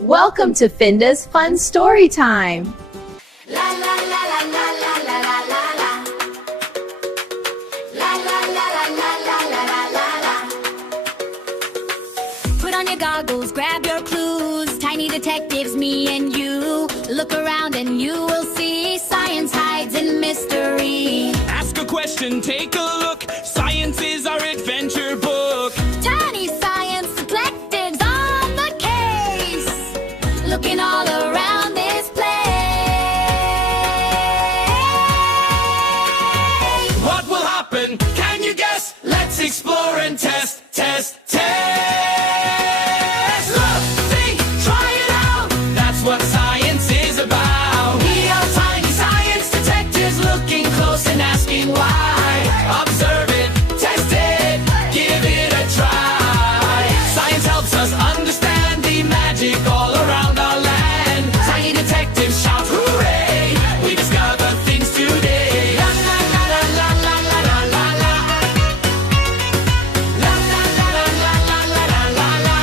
Welcome to Finda's Fun Story Time. La la la la la la la la la la. La la la la la la la la la. Put on your goggles, grab your clues. Tiny detectives, me and you. Look around and you will see science hides in mystery. Ask a question, take a look. Science is our adventure book. Tiny science detectives on the case, looking all around this place. What will happen? Can you guess? Let's explore and test, test, test. Look, think, try it out. That's what science is about. We are tiny science detectives, looking close and asking why. Observe it, test it, give it a try. Science helps us understand the magic all around our land. Tiny detectives shout hooray, we discover things today. La la la la la la la la la. La la la la la la la la la.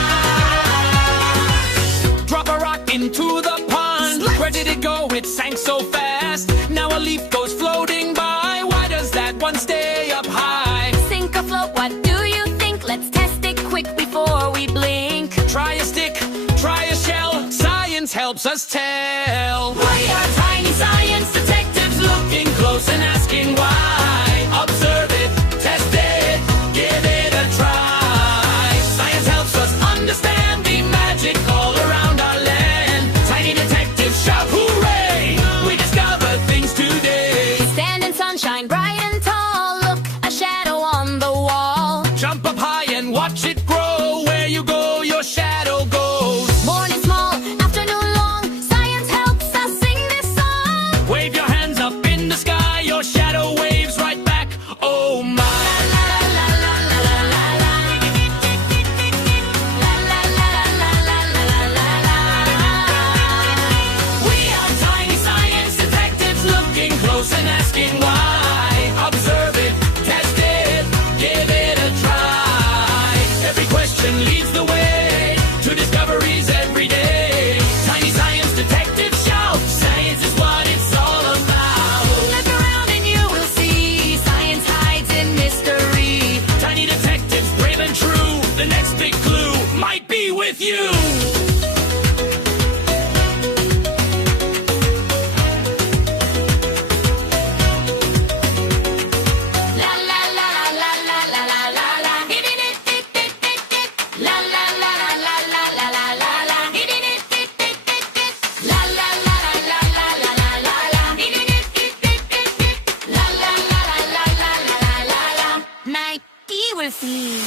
Drop a rock into the pond. Where did it go? It sank so fast. Now a leaf goes floating by. Why does that one stay up high? Sink or float, what do you think? Let's test it quick before we blink. Try a stick, try a shell. Science helps us tell. We are tiny science detectives, looking close and asking why. Observe it, test it, give it a try. Science helps us understand the magic all around our land. Tiny detectives shout hooray, we discover things today. Stand in sunshine, bright and tall. Look, a shadow on the wall. Jump up high and watch it grow. Where you go, your shadow goes. Morning small, afternoon long. Science helps us sing this song. Wave your hands up in the sky, your shadow waves right back. Oh my. La la la la la la la. La la la la la la la la. We are tiny science detectives, looking close and asking why. Observe it, test it, give it a try. Every question leads the way to discoveries every day. Tiny science detectives shout, science is what it's all about. Look around and you will see science hides in mystery. Tiny detectives, brave and true. The next big clue might be with you. La la la la la la la la la. La la la la la la la la la. La la la la la la la la la. La la la la la la la la. Might be with you.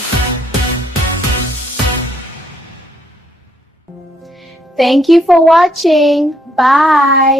Thank you for watching. Bye.